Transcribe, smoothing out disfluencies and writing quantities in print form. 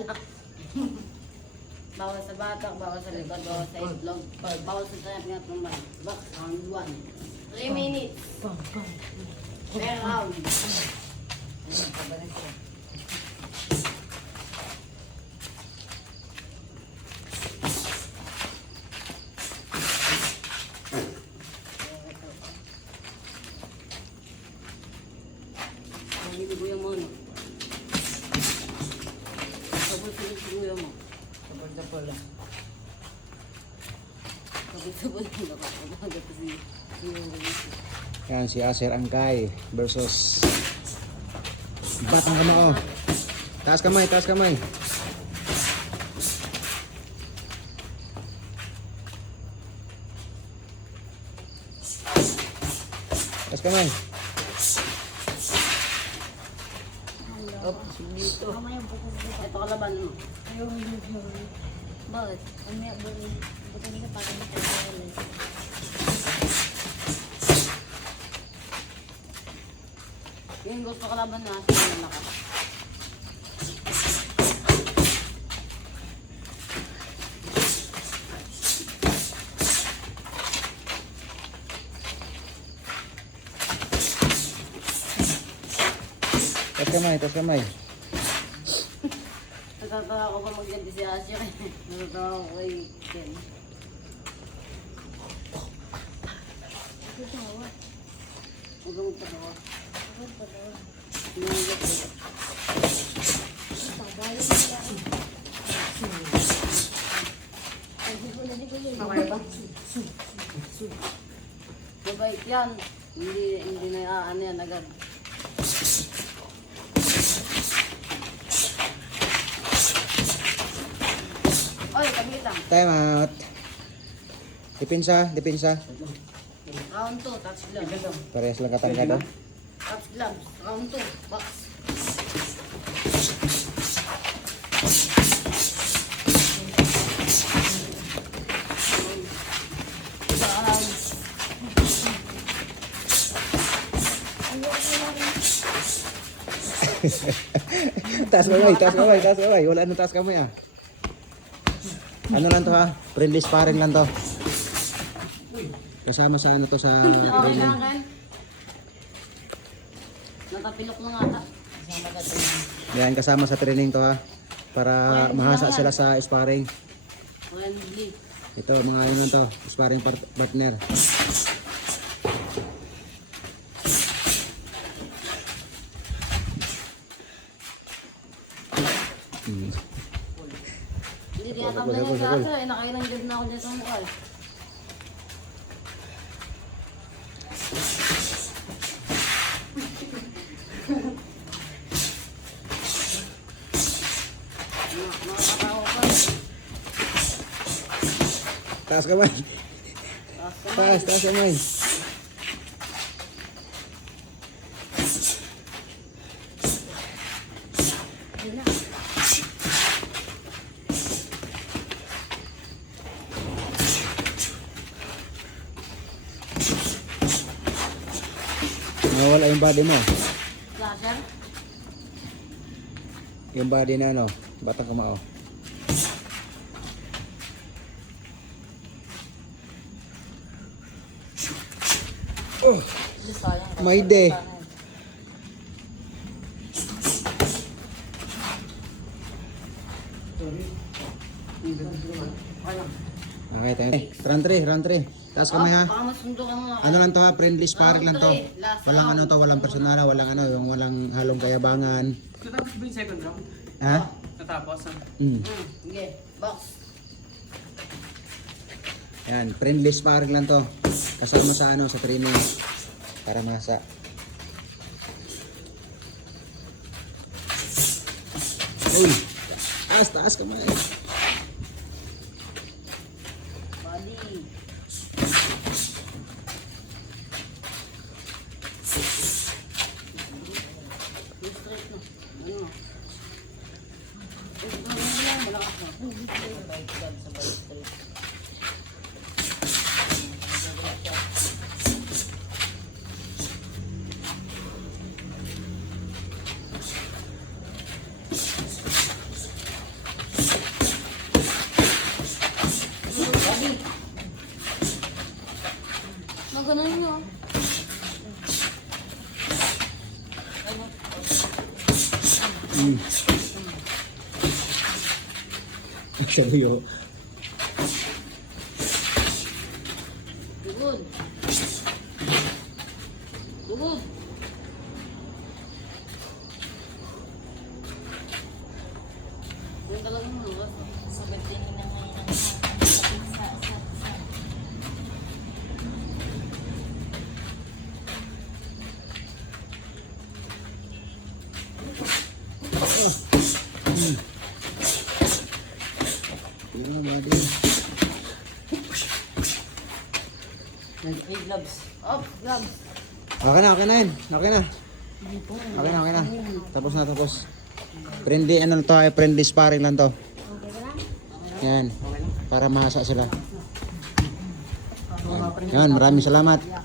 anak. Bawal sa batak, bawal sa likod, bawal sa itlog, bawal sa tayo ng man. Box, round 1. 3 minutes. Per round. Ayun, kabalik ko. Siguya mo, no? Sabol-sabol siguya mo. Sabol-sabol lang. Sabol-sabol lang nakakabaga kasi Yan si Acer Angkay versus Batang Kamao. Taas kamay, taas kamay. Taas kamay. Dito. ito kalaban mo. Ayaw, ayaw. Bakit? Ano yan, buti nila parang matawala. Yung gusto kalaban na sa lakas. Taas kamay, taas kamay. Natatawa ko pa magganti si Asya. Natatawa ko kay Ken. Huwag kang magpatawa. Nangyayat ko. Mabait yan. Hindi na ano yan agad. Oy, kabitang. Time out. Dipinsa, dipinsa. Round 2, touch gloves. Parehas lang katangkado. Touch gloves. Round 2, box. Taas kamay, taas kamay, taas kamay. Wala nang taas kamay ah. Ano lang to ha? Friendly sparring lang to. Kasama sa ano to sa Okay training. lang, Ken? Natapilok na nga ta. Kasama ka ito. Yan kasama sa training to ha. Para mahasa sila sa sparring. Friendly. Ito mga ano to, sparring partner. Hindi tinatambay niya sa asa eh. Nakailang jud na ako dyan sa mukha eh. Nakakatawa pa eh. Taas kamay. Taas kamay. Taas, taas kamay. Nawala yung body mo. Slasher? Yung body na ano, Batang Kamao. Oh, Sayang. may day. Okay, tayo. Round 3, round 3. Taas kamay ha. Baka masundo ka mga Ano lang to ha, friendly sparring lang to. Last Walang round. ano to, walang personal, walang ano, yung walang halong kayabangan. Natapos ba yung second round? Ha? Natapos ang... Sige, box. Yan, friendly sparring lang to. Kasama sa ano, sa training. Para masa. Ay, taas, taas kamay. Body. Yung straight na. Ano? Malakas na. Sabay club, sabay street. Sabiyo. Dugod. Dugod. Yung talagang luwas. Sabihin din na ngayon ang sa Tingnan mo mga din. Nag-free gloves. Off, gloves. Okay na yun. Okay na. Okay na. Tapos na, tapos. Friendly, ano to, friendly sparring lang to. Yan. Para mahasa sila. Yan, maraming salamat.